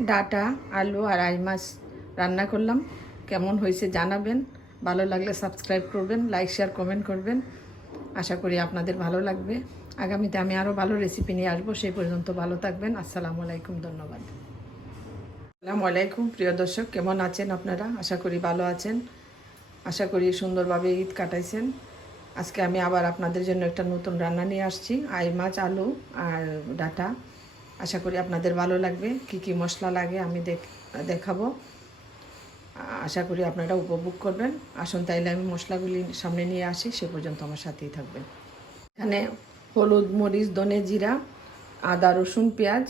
Data, আলু আর I মাছ রান্না করলাম। কেমন হয়েছে জানাবেন। ভালো লাগলে সাবস্ক্রাইব করবেন, লাইক, শেয়ার, কমেন্ট করবেন। আশা করি আপনাদের ভালো লাগবে। আগামীতে আমি আরও ভালো রেসিপি নিয়ে আসব। সেই পর্যন্ত ভালো থাকবেন। আসসালামু আলাইকুম, ধন্যবাদ। আসসালামু আলাইকুম, প্রিয় দর্শক, কেমন আছেন আপনারা? আশা করি ভালো আছেন। আশা করি সুন্দরভাবে ঈদ কাটাইছেন। আজকে আমি আবার আপনাদের জন্য একটা নতুন রান্না নিয়ে আসছি। আই মাছ, আলু আর ডাটা। আশা করি আপনাদের ভালো লাগবে, কি কি মশলা লাগে আমি দেখ, দেখাবো। আশা করি আপনারা উপভোগ করবেন। আসুন তাইলে আমি মশলাগুলি সামনে নিয়ে আসি, সে পর্যন্ত আমার সাথেই থাকবেন। এখানে হলুদ, মরিচ, ধনে জিরা, আদা, রসুন, পেঁয়াজ,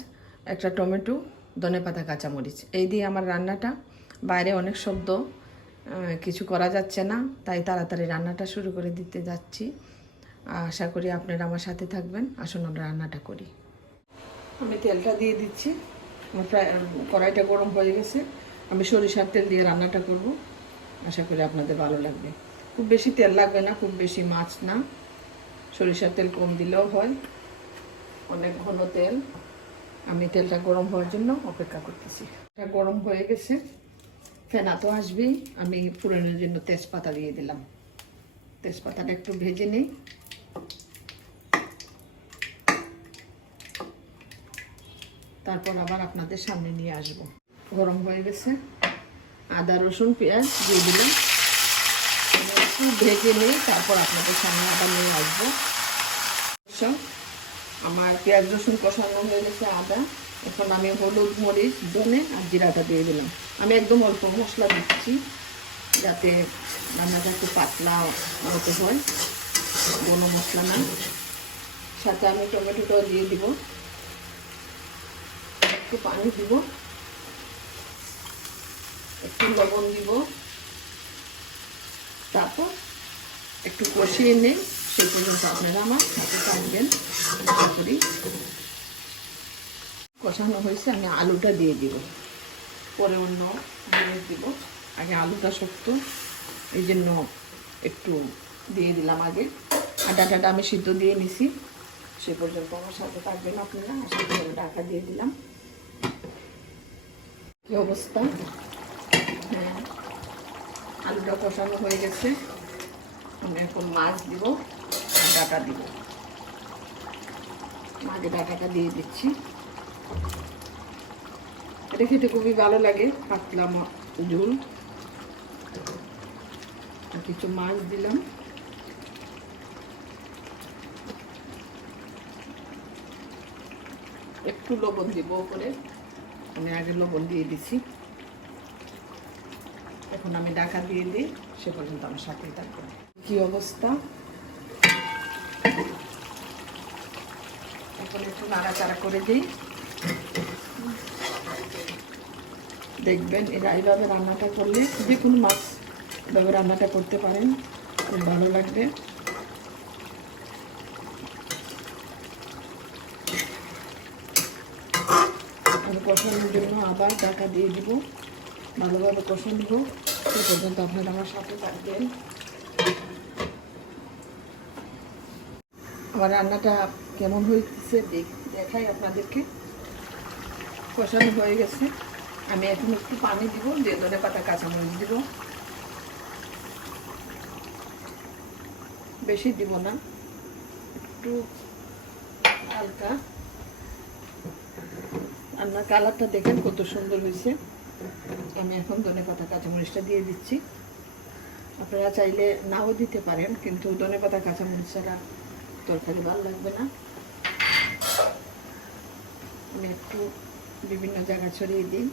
একটা টমেটো, ধনে পাতা কাঁচামরিচ এই দিয়ে আমার রান্নাটা। বাইরে অনেক শব্দ কিছু করা যাচ্ছে না, তাই তাড়াতাড়ি রান্নাটা শুরু করে দিতে যাচ্ছি। আশা করি আপনারা আমার সাথে থাকবেন। আসুন আমরা রান্নাটা করি। আমি তেলটা দিয়ে দিচ্ছি। আমার প্রায় কড়াইটা গরম হয়ে গেছে। আমি সরিষার তেল দিয়ে রান্নাটা করব। আশা করি আপনাদের ভালো লাগবে। খুব বেশি তেল লাগবে না, খুব বেশি মাছ না। সরিষার তেল কম দিলেও হয়। অনেক ঘন তেল। আমি তেলটা গরম হওয়ার জন্য অপেক্ষা করতেছি। এটা গরম হয়ে গেছে। ফেনা তো আসবেই। আমি পুরানোর জন্য তেজপাতা দিয়ে দিলাম। তেজপাতাটা একটু ভেজে নিই। তারপর আবার আপনাদের সামনে নিয়ে আসব। গরম হয়ে গেছে। আদা, রসুন, পেঁয়াজ দিয়ে দিলাম। একটু ভেজে নিই তারপর আপনাদের সামনে আবার নিয়ে আসব। আমার পেঁয়াজ, রসুন কষানো হয়ে গেছে আদা। এখন আমি হলুদ, মরিচ, ধনে আর জিরাটা দিয়ে দিলাম। আমি একদম অল্প মশলা দিচ্ছি যাতে রান্নাটা একটু পাতলা মতো হয়। কোনো মশলা না। সাথে আমি টমেটোটাও দিয়ে দিব। একটু পানি দিব। একটু লবণ দিব। তারপর একটু কষিয়ে নেই সেই পর্যন্ত আপনারা আমার সাথে থাকবেন করি কষানো হয়েছে, আমি আলুটা দিয়ে দিব। পরে অন্য জিনিস দিব। আগে আলুটা শক্ত, এই জন্য একটু দিয়ে দিলাম আগে। আর ডাটাটা আমি সিদ্ধ দিয়ে নিছি। সে পর্যন্ত আমার সাথে থাকবেন আপনারা। আশা ডাটা দিয়ে দিলাম। কি অবস্থা? হ্যাঁ আলুটা কষানো হয়ে গেছে। এখন মাছ দিব, ডাটা দিব। মাঝে ডাটাটা দিয়ে দিচ্ছি। এটা খেতে খুবই ভালো লাগে, পাতলা ঝোল। আর কিছু মাছ দিলাম। একটু লবণ দিব উপরে আমি আগে লবণ দিয়ে দিছি। এখন আমি ডাকা দিয়ে দিই, সে পর্যন্ত আমার সাথেই থাকবে। কি অবস্থা? এখন একটু নাড়াচাড়া করে দিই। দেখবেন এরা এইভাবে রান্নাটা করলে যে কোনো মাছ, এভাবে রান্নাটা করতে পারেন, খুব ভালো লাগবে আমি কষানোর জন্য আবার টাকা দিয়ে দিব। ভালোভাবে কষে দিব সে পর্যন্ত আপনারা আমার সাথে থাকবেন। আমার রান্নাটা কেমন হয়েছে দেখ- দেখাই আপনাদেরকে। কষানো হয়ে গেছে। আমি এখন একটু পানি দিব, দিয়ে ধনে পাতা, কাঁচামরিচ দিব। বেশি দিব না। একটু হালকা। রান্নার কালারটা দেখেন কত সুন্দর হয়েছে। আমি এখন ধনে পাতা, কাঁচামরিচটা দিয়ে দিচ্ছি। আপনারা চাইলে নাও দিতে পারেন, কিন্তু ধনে পাতা, কাঁচামরিচ ছাড়া তরকারি ভালো লাগবে না। আমি একটু বিভিন্ন জায়গা ছড়িয়ে দিই।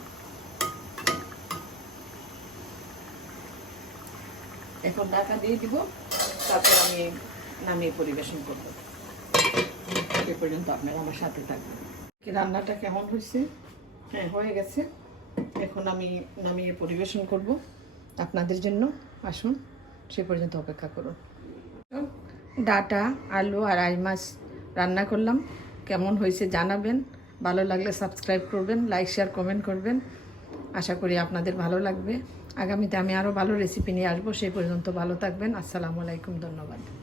এখন ঢাকা দিয়ে দিব, তারপর আমি নামিয়ে পরিবেশন করব। এ পর্যন্ত আপনারা আমার সাথে থাকবেন। রান্নাটা কেমন হয়েছে? হ্যাঁ হয়ে গেছে। এখন আমি নামিয়ে পরিবেশন করব। আপনাদের জন্য আসুন, সে পর্যন্ত অপেক্ষা করুন। ডাটা, আলু আর আই মাছ রান্না করলাম। কেমন হয়েছে জানাবেন। ভালো লাগলে সাবস্ক্রাইব করবেন, লাইক, শেয়ার, কমেন্ট করবেন। আশা করি আপনাদের ভালো লাগবে। আগামীতে আমি আরও ভালো রেসিপি নিয়ে আসব। সেই পর্যন্ত ভালো থাকবেন। আসসালামু আলাইকুম, ধন্যবাদ।